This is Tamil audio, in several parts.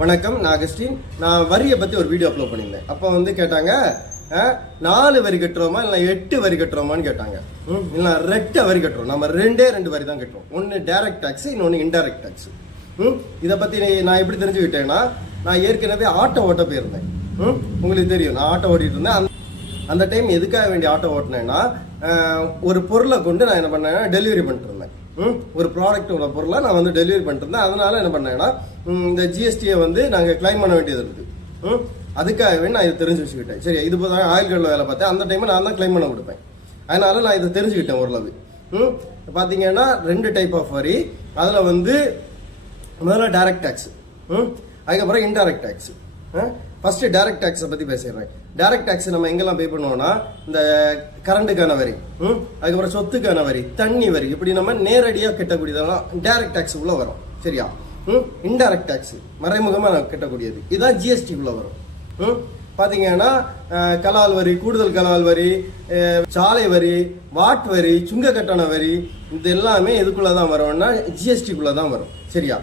வணக்கம், நான் அகஸ்டின். நான் வரியை பற்றி ஒரு வீடியோ அப்லோட் பண்ணியிருந்தேன். அப்போ வந்து கேட்டாங்க, 4 வரி கட்டுறோமா இல்லை 8 வரி கட்டுறோமான்னு கேட்டாங்க. இல்லை 2 வரி கட்டுறோம். நம்ம 2 வரி தான் கட்டுறோம். ஒன்று டைரக்ட் டேக்ஸ், இன்னொன்று இன்டைரக்ட் டேக்ஸ். இதை பற்றி நான் எப்படி தெரிஞ்சுக்கிட்டேன்னா, நான் ஏற்கனவே ஆட்டோ ஓட்ட போயிருந்தேன். உங்களுக்கு தெரியும், நான் ஆட்டோ ஓட்டிகிட்டு இருந்தேன். அந்த டைம் எதுக்காக வேண்டிய ஆட்டோ ஓட்டினேன்னா, ஒரு பொருளை கொண்டு நான் என்ன பண்ணேன்னா டெலிவரி பண்ணிட்டு இருந்தேன். ஒரு ப்ராடக்டோட பொருளை நான் வந்து டெலிவரி பண்ணிட்டு இருந்தேன். அதனால என்ன பண்ணேன்னா, இந்த ஜிஎஸ்டியை வந்து நாங்கள் கிளைம் பண்ண வேண்டியது இருக்குது. அதுக்காகவே நான் இதை தெரிஞ்சு வச்சுக்கிட்டேன். சரி, இது போது ஆயில் கடலில் வேலை பார்த்தேன். அந்த டைமை நான் தான் கிளைம் பண்ண கொடுப்பேன். அதனால நான் இதை தெரிஞ்சுக்கிட்டேன் ஓரளவு. பார்த்தீங்கன்னா 2 டைப் ஆஃப் வரி. அதில் வந்து முதல்ல டைரக்ட் டேக்ஸ், அதுக்கப்புறம் இன்டைரக்ட் டேக்ஸ். ஃபர்ஸ்ட் டைரக்ட் டேக்ஸை பற்றி பேசிடுறேன். டைரக்ட் டேக்ஸ் நம்ம எங்கெல்லாம் பே பண்ணுவோம்னா, இந்த கரண்ட்டுக்கான வரி, அதுக்கப்புறம் சொத்துக்கான வரி, தண்ணி வரி, இப்படி நம்ம நேரடியாக கட்டக்கூடியதெல்லாம் டைரக்ட் டேக்ஸ் உள்ள வரும். சரியா? இன்டைரக்ட் டேக்ஸ் மறைமுகமாக கட்டக்கூடியது, இதுதான் ஜிஎஸ்டிக்குள்ள வரும். பார்த்தீங்கன்னா கலால் வரி, கூடுதல் கலால் வரி, சாலை வரி, வாட் வரி, சுங்க கட்டண வரி, இது எல்லாமே எதுக்குள்ள தான் வரும்னா ஜிஎஸ்டிக்குள்ள தான் வரும். சரியா?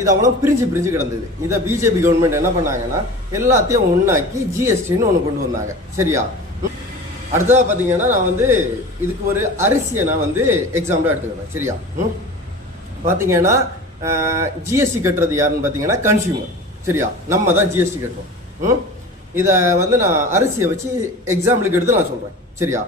இது அவ்வளோ பிரிஞ்சு கிடந்தது. இதை பிஜேபி கவர்மெண்ட் என்ன பண்ணாங்கன்னா, எல்லாத்தையும் ஒன்னாக்கி ஜிஎஸ்டின்னு ஒன்று கொண்டு வந்தாங்க. சரியா? அடுத்ததாக பார்த்தீங்கன்னா, நான் வந்து இதுக்கு ஒரு அரிசியை நான் வந்து எக்ஸாம்பிளாக எடுத்துக்கிறேன். சரியா? பார்த்தீங்கன்னா ஜிஎஸ்டி கட்டுறது யாருன்னு பார்த்தீங்கன்னா கன்சியூமர். சரியா? நம்ம தான் ஜிஎஸ்டி கட்டுறோம். இதை வந்து நான் அரிசியை வச்சு எக்ஸாம்பிளுக்கு எடுத்து நான் சொல்கிறேன். சரியா?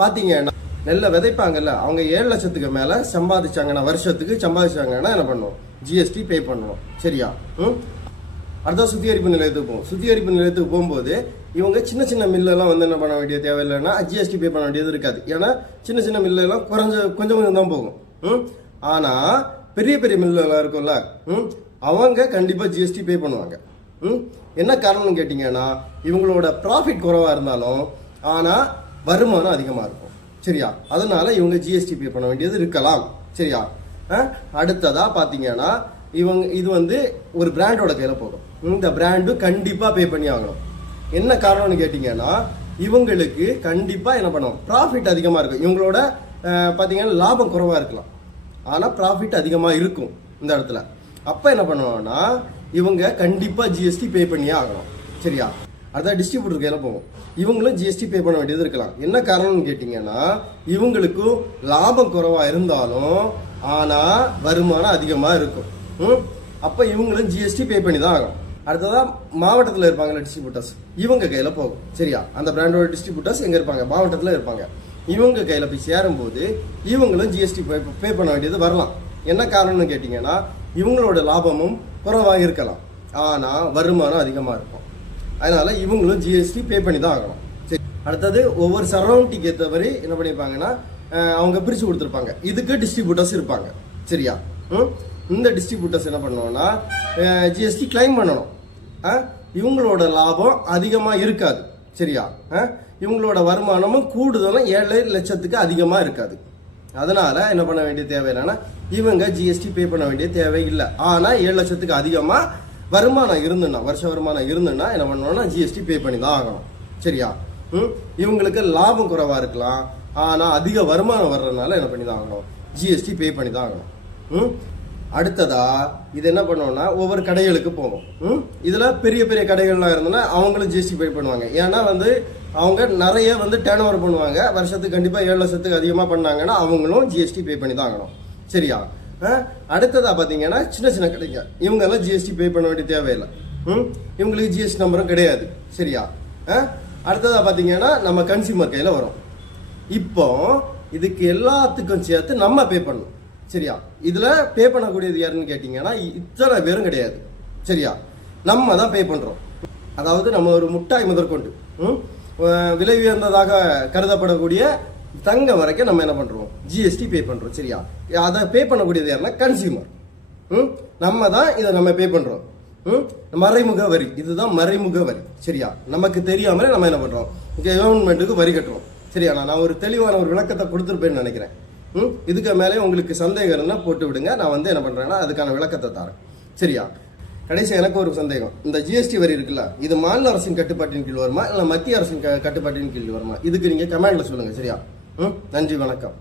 பார்த்தீங்கன்னா நெல்லை விதைப்பாங்கல்ல, அவங்க 7 லட்சத்துக்கு மேலே சம்பாதிச்சாங்கன்னா, வருஷத்துக்கு சம்பாதிச்சாங்கன்னா என்ன பண்ணுவோம்? ஜிஎஸ்டி பே பண்ணணும். சரியா? அடுத்த சுத்திகரிப்பு நிலையத்துக்கு போகும். சுத்திகரிப்பு நிலையத்துக்கு போகும்போது இவங்க சின்ன மில்லெல்லாம் வந்து என்ன பண்ண வேண்டிய தேவையில்லைன்னா ஜிஎஸ்டி பே பண்ண வேண்டியது இருக்காது. ஏன்னா சின்ன மில்லெல்லாம் கொஞ்சம் தான் போகும். ஆனால் பெரிய மில்லெல்லாம் இருக்கும்ல, அவங்க கண்டிப்பாக ஜிஎஸ்டி பே பண்ணுவாங்க. என்ன காரணம்னு கேட்டிங்கன்னா, இவங்களோட ப்ராஃபிட் குறைவாக இருந்தாலும் ஆனால் வருமானம் அதிகமாக இருக்கும். சரியா? அதனால இவங்க ஜிஎஸ்டி பே பண்ண வேண்டியது இருக்கலாம். சரியா? அடுத்ததா பார்த்தீங்கன்னா, இது வந்து ஒரு பிராண்டோட கையில் போகும். இந்த பிராண்டும் கண்டிப்பாக பே பண்ணி ஆகணும். என்ன காரணம்னு கேட்டிங்கன்னா, இவங்களுக்கு கண்டிப்பாக என்ன பண்ணும்? ப்ராஃபிட் அதிகமாக இருக்கும். இவங்களோட பார்த்தீங்கன்னா லாபம் குறைவாக இருக்கலாம், ஆனால் ப்ராஃபிட் அதிகமாக இருக்கும் இந்த இடத்துல. அப்போ என்ன பண்ணுவாங்கன்னா, இவங்க கண்டிப்பாக ஜிஎஸ்டி பே பண்ணியே ஆகணும். சரியா? அதான் டிஸ்ட்ரிபியூட்டர் கையில் போகும். இவங்களும் ஜிஎஸ்டி பே பண்ண வேண்டியது இருக்கலாம். என்ன காரணம்னு கேட்டிங்கன்னா, இவங்களுக்கும் லாபம் குறைவாக இருந்தாலும் ஆனால் வருமானம் அதிகமாக இருக்கும். அப்போ இவங்களும் ஜிஎஸ்டி பே பண்ணி தான் ஆகும். அடுத்ததான் மாவட்டத்தில் இருப்பாங்கல்ல டிஸ்ட்ரிபியூட்டர்ஸ், இவங்க கையில் போகும். சரியா? அந்த பிராண்டோட டிஸ்ட்ரிபியூட்டர்ஸ் எங்கே இருப்பாங்க? மாவட்டத்தில் இருப்பாங்க. இவங்க கையில் போய் சேரும்போது இவங்களும் ஜிஎஸ்டி பே பண்ண வேண்டியது வரலாம். என்ன காரணம்னு கேட்டிங்கன்னா, இவங்களோட லாபமும் குறைவாக இருக்கலாம், ஆனால் வருமானம் அதிகமாக இருக்கும். அதனால இவங்களும் ஜிஎஸ்டி பே பண்ணி தான் ஆகணும். சரி, அடுத்தது ஒவ்வொரு சரௌண்டிங் ஏற்ற மாதிரி என்ன பண்ணியிருப்பாங்கன்னா, அவங்க பிரித்து கொடுத்துருப்பாங்க. இதுக்கு டிஸ்ட்ரிபியூட்டர்ஸ் இருப்பாங்க. சரியா? இந்த டிஸ்ட்ரிபியூட்டர்ஸ் என்ன பண்ணுவோம்னா, ஜிஎஸ்டி கிளைம் பண்ணணும். இவங்களோட லாபம் அதிகமாக இருக்காது. சரியா? இவங்களோட வருமானமும் கூடுதலும் 7 லட்சத்துக்கு அதிகமாக இருக்காது. அதனால என்ன பண்ண வேண்டிய தேவை இல்லைன்னா, இவங்க ஜிஎஸ்டி பே பண்ண வேண்டிய தேவை இல்லை. ஆனால் 7 லட்சத்துக்கு அதிகமாக வருமானம் இருந்துன்னா, வருஷ வருமானம் இருந்துன்னா என்ன பண்ணணும்னா ஜிஎஸ்டி பே பண்ணி தான் ஆகணும். சரியா? இவங்களுக்கு லாபம் குறைவாக இருக்கலாம், ஆனால் அதிக வருமானம் வர்றதுனால என்ன பண்ணி தான் ஆகணும்? ஜிஎஸ்டி பே பண்ணி தான் ஆகணும். அடுத்ததா இது என்ன பண்ணுவோம்னா, ஒவ்வொரு கடைகளுக்கு போவோம். இதில் பெரிய கடைகள்லாம் இருந்ததுன்னா அவங்களும் ஜிஎஸ்டி பே பண்ணுவாங்க. ஏன்னா வந்து அவங்க நிறைய வந்து டேர்ன் ஓவர் பண்ணுவாங்க. வருஷத்துக்கு கண்டிப்பாக 7 லட்சத்துக்கு அதிகமாக பண்ணாங்கன்னா அவங்களும் ஜிஎஸ்டி பே பண்ணி தான் ஆகணும். சரியா? அடுத்ததா பார்த்தீங்கன்னா சின்ன கடைங்க, இவங்க எல்லாம் ஜிஎஸ்டி பே பண்ண வேண்டிய தேவையில்லை. இவங்களுக்கு ஜிஎஸ்டி நம்பரும் கிடையாது. சரியா? அடுத்ததா பார்த்தீங்கன்னா நம்ம கன்சியூமர் கையில் வரும். இப்போ இதுக்கு எல்லாத்துக்கும் சேர்த்து நம்ம பே பண்ணணும். சரியா? இதில் பே பண்ணக்கூடியது யாருன்னு கேட்டிங்கன்னா இத்தனை பேரும் கிடையாது. சரியா? நம்ம தான் பே பண்ணுறோம். அதாவது நம்ம ஒரு முட்டாய் முதற்கொண்டு விலை உயர்ந்ததாக கருதப்படக்கூடிய தங்கம் வரைக்கும் நம்ம என்ன பண்ணுறோம்? ஜிஎஸ்டி பே பண்ணுறோம். சரியா? அதை பே பண்ணக்கூடியது யாருன்னா கன்சியூமர். நம்ம தான் இதை நம்ம பே பண்ணுறோம். மறைமுக வரி, இதுதான் மறைமுக வரி. சரியா? நமக்கு தெரியாமலே நம்ம என்ன பண்ணுறோம்? கவர்மெண்ட்டுக்கு வரி கட்டுறோம். சரியா? நான் ஒரு தெளிவான ஒரு விளக்கத்தை கொடுத்துருப்பேன்னு நினைக்கிறேன். இதுக்கு மேலே உங்களுக்கு சந்தேகம் இருந்தால் போட்டு விடுங்க. நான் வந்து என்ன பண்ணுறேன்னா அதுக்கான விளக்கத்தை தரேன். சரியா? கடைசி எனக்கு ஒரு சந்தேகம், இந்த ஜிஎஸ்டி வரி இருக்குல்ல, இது மாநில அரசின் கட்டுப்பாட்டின் கீழ் வருமா இல்லை மத்திய அரசின் கட்டுப்பாட்டின் கீழ் வருமா? இதுக்கு நீங்கள் கமெண்ட்ல சொல்லுங்கள். சரியா? நன்றி, வணக்கம்.